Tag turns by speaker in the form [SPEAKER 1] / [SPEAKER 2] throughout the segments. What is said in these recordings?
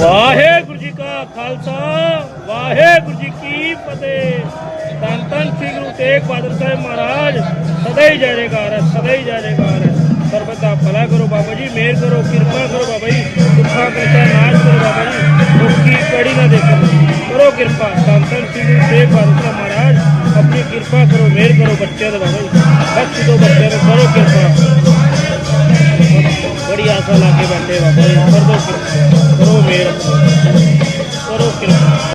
[SPEAKER 1] ਵਾਹਿਗੁਰੂ ਜੀ ਕਾ ਖਾਲਸਾ ਵਾਹਿਗੁਰੂ ਜੀ ਕੀ ਫਤਿਹ ਧੰਨ ਧੰਨ ਸ੍ਰੀ ਗੁਰੂ ਤੇਗ ਬਹਾਦਰ ਸਾਹਿਬ ਮਹਾਰਾਜ ਸਦਾ ਹੀ ਜੈ ਜੈਕਾਰ ਹੈ ਸਦਾ ਹੀ ਜੈ ਜੈਕਾਰ ਹੈ ਸਰਬਤ ਦਾ ਭਲਾ ਕਰੋ ਬਾਬਾ ਜੀ ਮਿਹਰ ਕਰੋ ਕਿਰਪਾ ਕਰੋ ਬਾਬਾ ਜੀ ਦੁੱਖਾਂ ਕਸ਼ਟਾਂ ਨਾਸ਼ ਕਰੋ ਬਾਬਾ ਜੀ ਦੁੱਖੀ ਕੜੀ ਨਾ ਦੇਖੋ ਕਰੋ ਕਿਰਪਾ ਧੰਨ ਧੰਨ ਸ੍ਰੀ ਗੁਰੂ ਤੇਗ ਬਹਾਦਰ ਸਾਹਿਬ ਮਹਾਰਾਜ ਆਪਣੀ ਕਿਰਪਾ ਕਰੋ ਮਿਹਰ ਕਰੋ ਬੱਚਿਆਂ ਦੇ ਬਾਬਾ ਜੀ ਬਖਸ਼ ਦਿਓ ਬੱਚਿਆਂ ਨੂੰ ਕਰੋ ਕਿਰਪਾ बड़ी आशा लाके बैठे बाबा जी कर दो किरपा करो मेर करो किरपा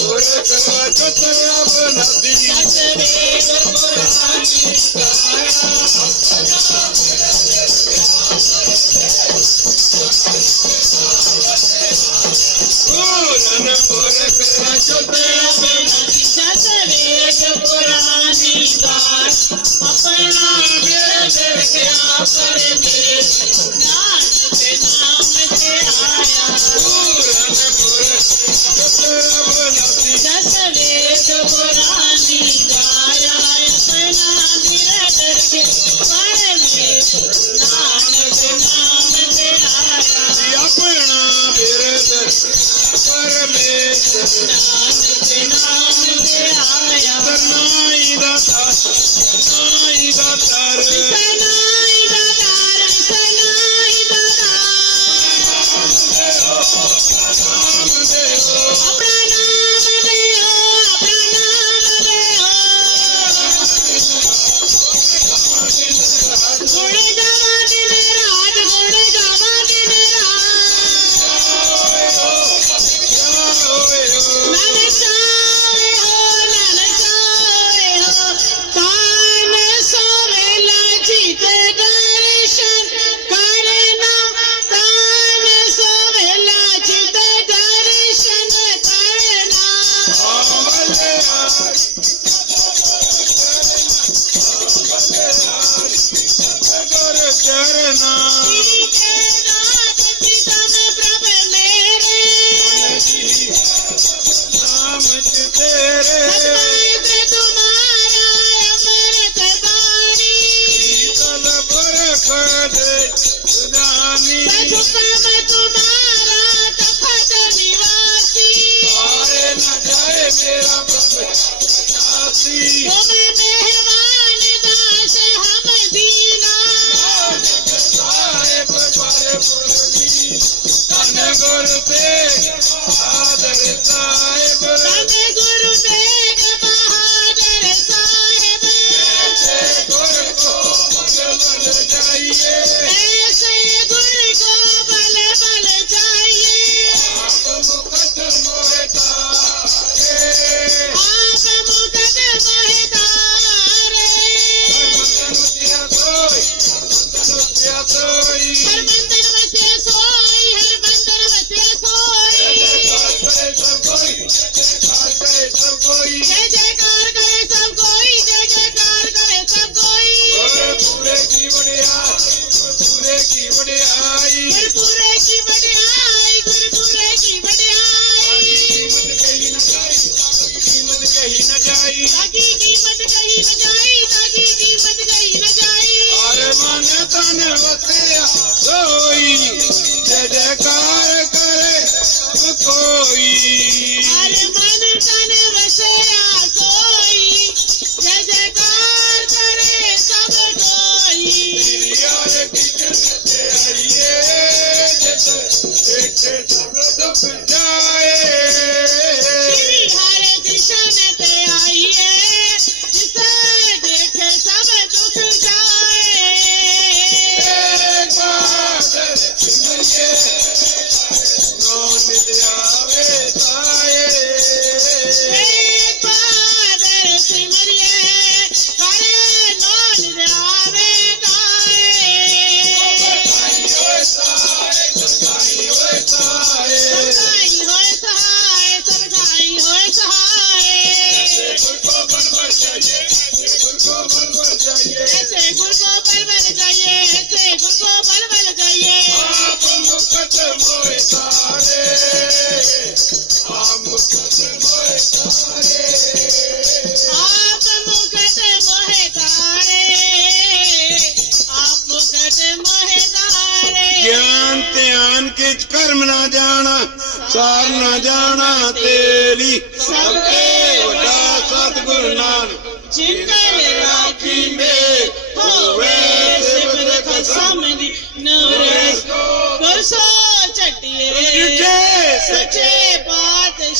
[SPEAKER 2] Thank
[SPEAKER 3] you.
[SPEAKER 2] Thank
[SPEAKER 3] you.
[SPEAKER 2] Sim.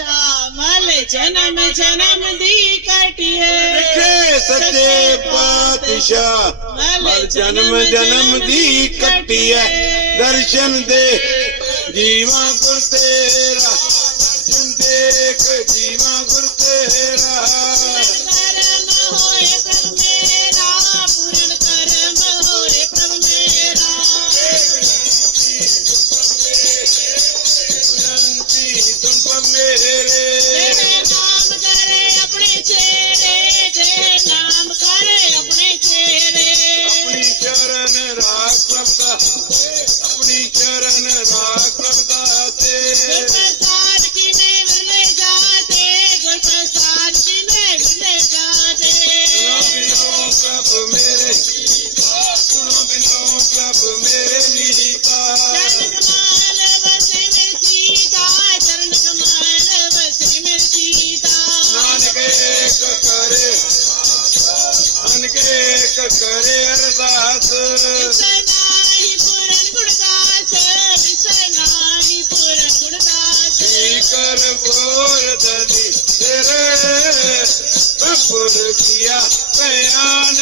[SPEAKER 3] Shyamal जन्म जन्म दी कटिए।
[SPEAKER 2] सचे पातशाह
[SPEAKER 3] मल जन्म जन्म दी कटिए। दर्शन
[SPEAKER 2] दे जीवा को दली तेरे कपूर किया बयान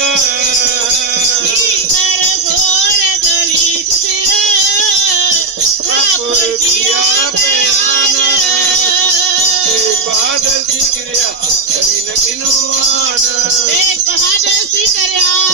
[SPEAKER 3] कपूर किया बयान
[SPEAKER 2] बादल की क्रिया करी नकिन बहादुर
[SPEAKER 3] की क्रिया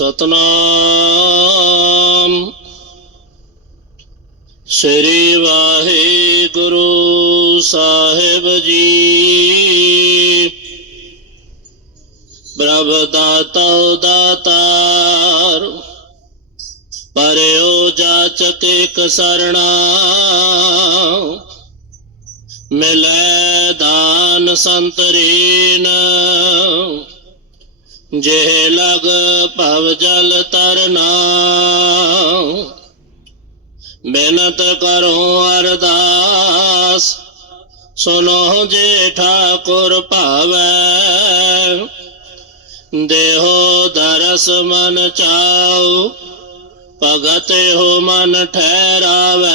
[SPEAKER 4] सतनाम। श्री वाहे गुरु साहेब जी। ब्रभ दाता दातार पर जाचक एक सरणा मिले दान संतरीन। जे लग पव जल तरना मेहनत करो अरदास। सुनो जे ठाकुर पावे, देहो दरस मन चाओ भगत हो मन ठहरावे।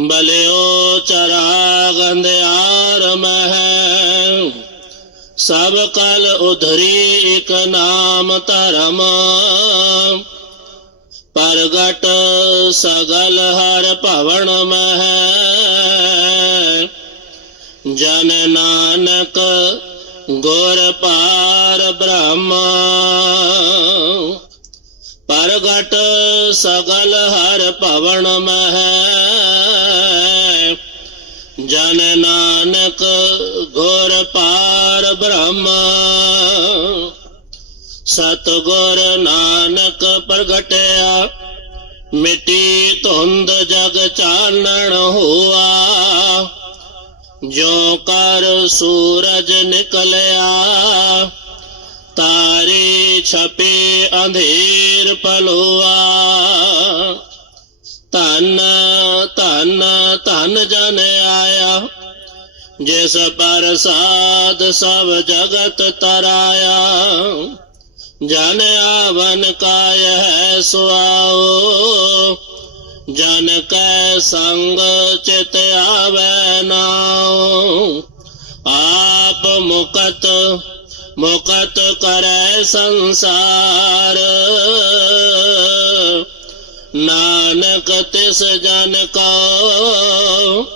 [SPEAKER 4] बलियो चरा आर मह सब कल उधरी एक नाम तरम प्रगट सगल हर पवन मह जन नानक गोर पार ब्रह्म। प्रगट सगल हर पवन मह जन नानक नानक गोर पार ब्रह्म। सत गोर नानक प्रगटया मिट्टी धुंद जग चानण हुआ। जो कर सूरज निकलया तारे छपे अंधेर पलोआ तन तन तन जन आया जिस पर साध सब जगत तराया, जन आवन का यह सुआओ जन कै संग चित आवे नाओ। आप मुकत मुकत करे संसार। नानक तिस जन को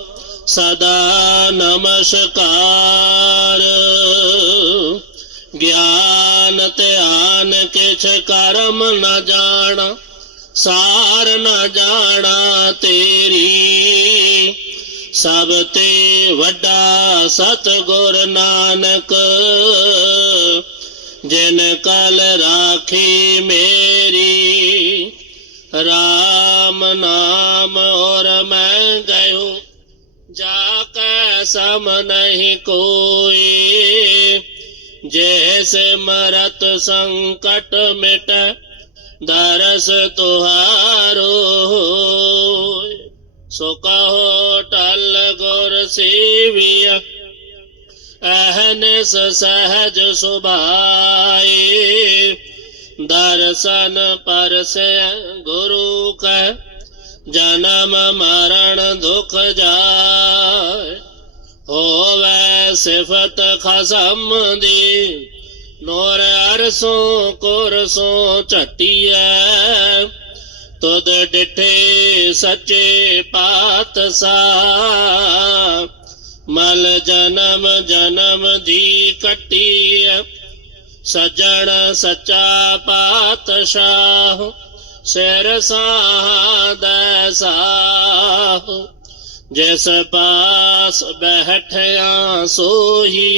[SPEAKER 4] सदा नमस्कार। ज्ञान त्यान किछ कर्म न जाना सार न जाना तेरी। सब ते वड्डा सतगुर नानक, जिन कल राखी मेरी। राम नाम और मैं जाके सम नहीं कोई। जैसे मरत संकट मिट, दरस तुहारो सो कहो, टल गुर सीविय अहन सहज सुभाई दर्शन पर से गुरु कह जन्म मरण दुख जाय। होवे सिफत खसम दी। नोर अरसों कुरसों चटिए तुद डिठे सचे पात सा मल जन्म जन्म दी कटी सजन सचा पात शाह सिरसाद जिस पास बैठया सोही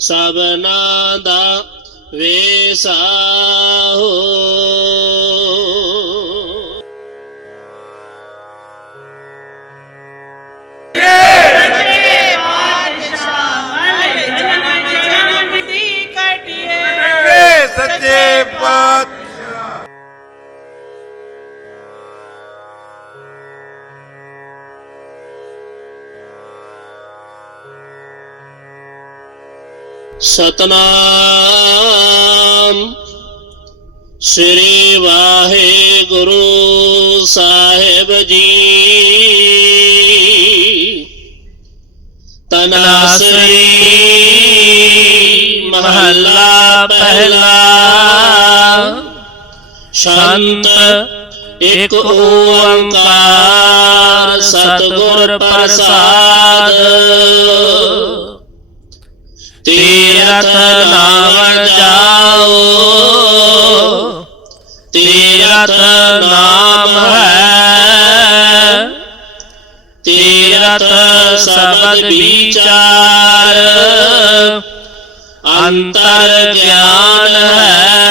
[SPEAKER 4] सबना दा वेसा
[SPEAKER 3] सच्चे
[SPEAKER 2] पात
[SPEAKER 4] सतनाम। श्री वाहे गुरु साहेब जी। तनासरी महला पहला शांत एक ओंकार सतगुर प्रसाद। रथ नावण जाओ। तीरथ नाम है। तीरथ सब विचार। अंतर ज्ञान है।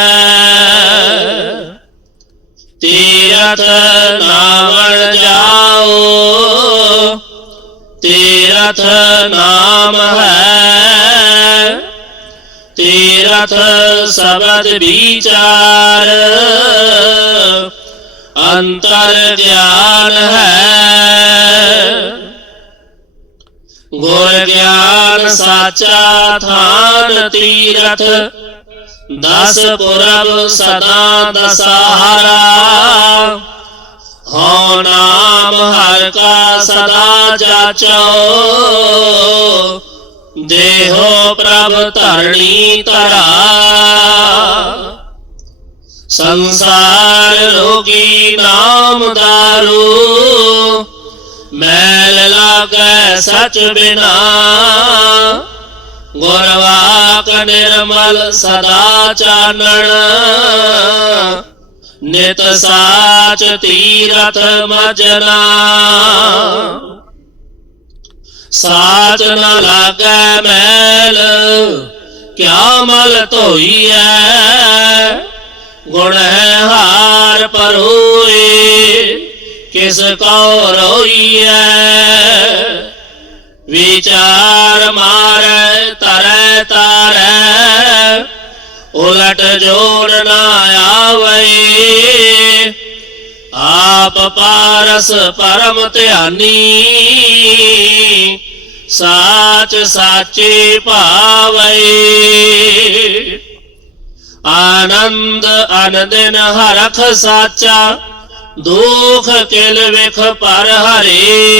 [SPEAKER 4] तीरथ नावण जाओ। तीरथ नाम सत सबद विचार अंतर ज्ञान है। गुर ज्ञान साचा थान तीरथ। दस पुरब सदा दशहारा। हो नाम हर का सदा जाचो। देहो प्रभ तरणी तरा। संसार रोगी नाम दारू। मैल लाग सच बिना। गुरवाक निर्मल सदा चानण। नित साच तीरथ मजना। ਸਾਚ ਨ ਲਾਗੈ ਮੈਲ ਕਿਆ ਮਲ ਧੋਈਐ ਗੁਣ ਹੈ ਹਾਰ ਪਰੋਏ ਕਿਸ ਕੋ ਰੋਈਐ ਵਿਚਾਰ ਮਾਰੈ ਤਰੈ ਤਾਰੈ ਉਲਟ ਜੋੜ ਨਾ ਆਵਈ आप पारस परम त्यानी। साच साची पावे। आनंद अनदिन हरख साचा। दुख किल विख पर हरे।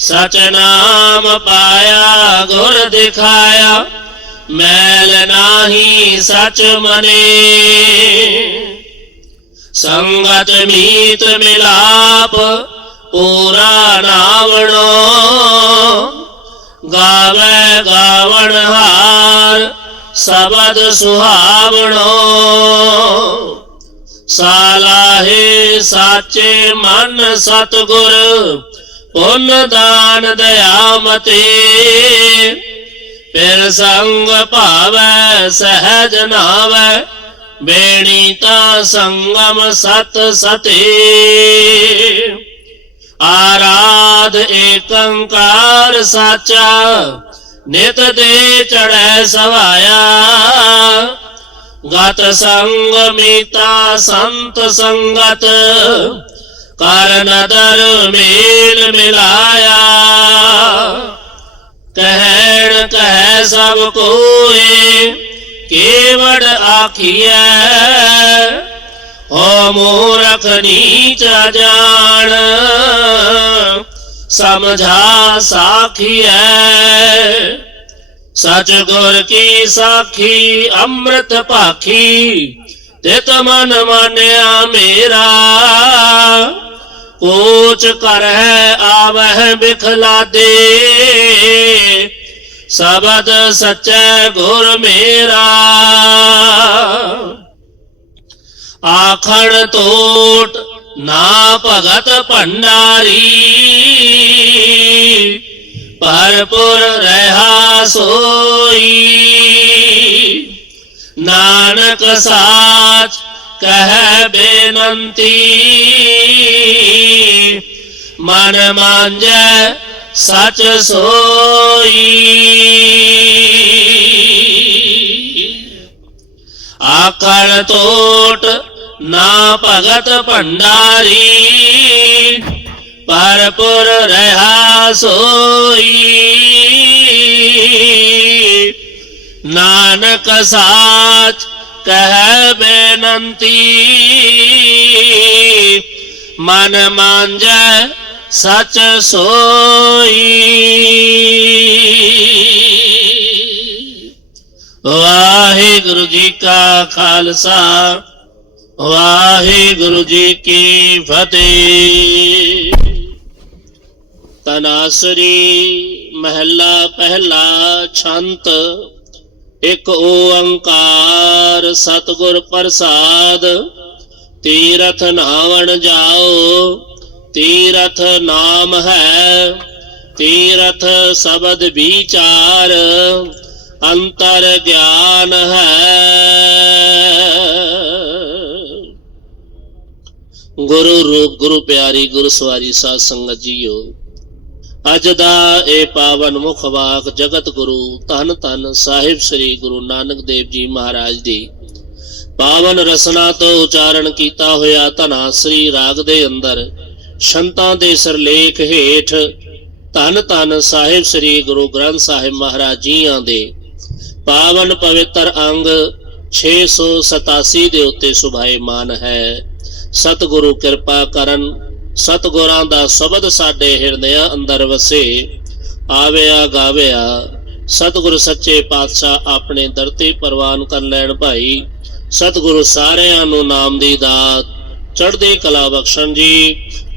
[SPEAKER 4] सच नाम पाया, गुर दिखाया। मैल नाही सच मने। संगत मीत मिलाप पूरा नावणो गावे गावण हार सबद सुहावणो। सालाहे साचे मन सतगुर, पुन दान दयामते। फिर संग पावे सहज नावे ਬੇਣੀ ਤਾਂ ਸੰਗਮ ਸਤ ਸਤੇ ਆਰਾਧ ਏਕੰਕਾਰ ਸਾਚਾ ਨਿਤ ਦੇ ਚੜੈ ਸਵਾਇਆ ਗਤ ਸੰਗ ਮੀਤਾ ਸੰਤ ਸੰਗਤ ਕਰਨ ਦਰ ਮੇਲ ਮਿਲਾਇਆ ਕਹਿਣ ਕਹਿ ਸਭ ਕੋਏ केवड़ आखिया हो मूरख नीच जान समझा साखिय सच गुर की साखी, अमृत पाखी तित तो मन मान्या मेरा। कोच कर है, आवह बिखला दे। सबद सच मेरा। आखण तोट नापगत भंडारी भरपुर रहा सोई। नानक साच कह बेनती। मन मांज सच सोई। आकड़ तोट ना भगत भंडारी परपुर रहा सोई। नानक साच कह बेनती, मन मान ਮਨ ਮਾਂਜੈ ਸਚ ਸੋਈ ਵਾਹਿਗੁਰੂ ਜੀ ਕਾ ਖਾਲਸਾ ਵਾਹਿਗੁਰੂ ਜੀ ਕੀ ਫਤਿਹ ਤਨਾਸਰੀ ਮਹਿਲਾ ਪਹਿਲਾ ਛੰਤ ਇੱਕ ਓੰਕਾਰ ਸਤਿਗੁਰ ਪ੍ਰਸਾਦ ਤੀਰਥ ਨਾਵਣ ਜਾਓ ਤੀਰਥ ਨਾਮ ਹੈ, ਤੀਰਥ ਸ਼ਬਦ ਵਿਚਾਰ, ਅੰਤਰ ਗਿਆਨ ਹੈ। ਗੁਰੂ ਰੂਪ, ਗੁਰੂ ਪਿਆਰੀ, ਗੁਰੂ ਸਵਾਰੀ ਸਾਧ ਸੰਗਤ ਜੀਓ, ਅੱਜ ਦਾ ਇਹ ਪਾਵਨ ਮੁਖ ਵਾਕ ਜਗਤ ਗੁਰੂ ਧੰਨ ਧੰਨ ਸਾਹਿਬ ਸ੍ਰੀ ਗੁਰੂ ਨਾਨਕ ਦੇਵ ਜੀ ਮਹਾਰਾਜ ਦੀ। ਪਾਵਨ ਰਸਨਾ ਤੋਂ ਉਚਾਰਨ ਕੀਤਾ ਹੋਇਆ ਧਨਾ ਸ੍ਰੀ ਰਾਗ ਦੇ ਅੰਦਰ ਸੰਤਾਂ ਦੇ ਸਿਰਲੇਖ ਹੇਠ ਧੰਨ ਧੰਨ ਸਾਹਿਬ ਸ੍ਰੀ ਗੁਰੂ ਗ੍ਰੰਥ ਸਾਹਿਬ ਮਹਾਰਾਜ ਜੀਆਂ ਦੇ ਪਾਵਨ ਪਵਿੱਤਰ ਅੰਗ 687 ਦੇ ਉੱਤੇ ਸੁਭਾਏਮਾਨ ਹੈ। ਸਤਿਗੁਰੂ ਕਿਰਪਾ ਕਰਨ, ਸਤਿਗੁਰਾਂ ਦਾ ਸ਼ਬਦ ਸਾਡੇ ਹਿਰਦਿਆਂ ਅੰਦਰ ਵਸੇ, ਆਵਿਆ ਗਾਵਿਆ, ਸਤਿਗੁਰ ਸੱਚੇ ਪਾਤਸ਼ਾਹ ਆਪਣੇ ਦਰ ਤੇ ਪ੍ਰਵਾਨ ਕਰ ਲੈਣ ਭਾਈ, ਸਤਿਗੁਰੂ ਸਾਰਿਆਂ ਨੂੰ ਨਾਮ ਦੀ ਦਾਤ, ਚੜ੍ਹਦੀ ਕਲਾ ਬਖਸ਼ਣ ਜੀ।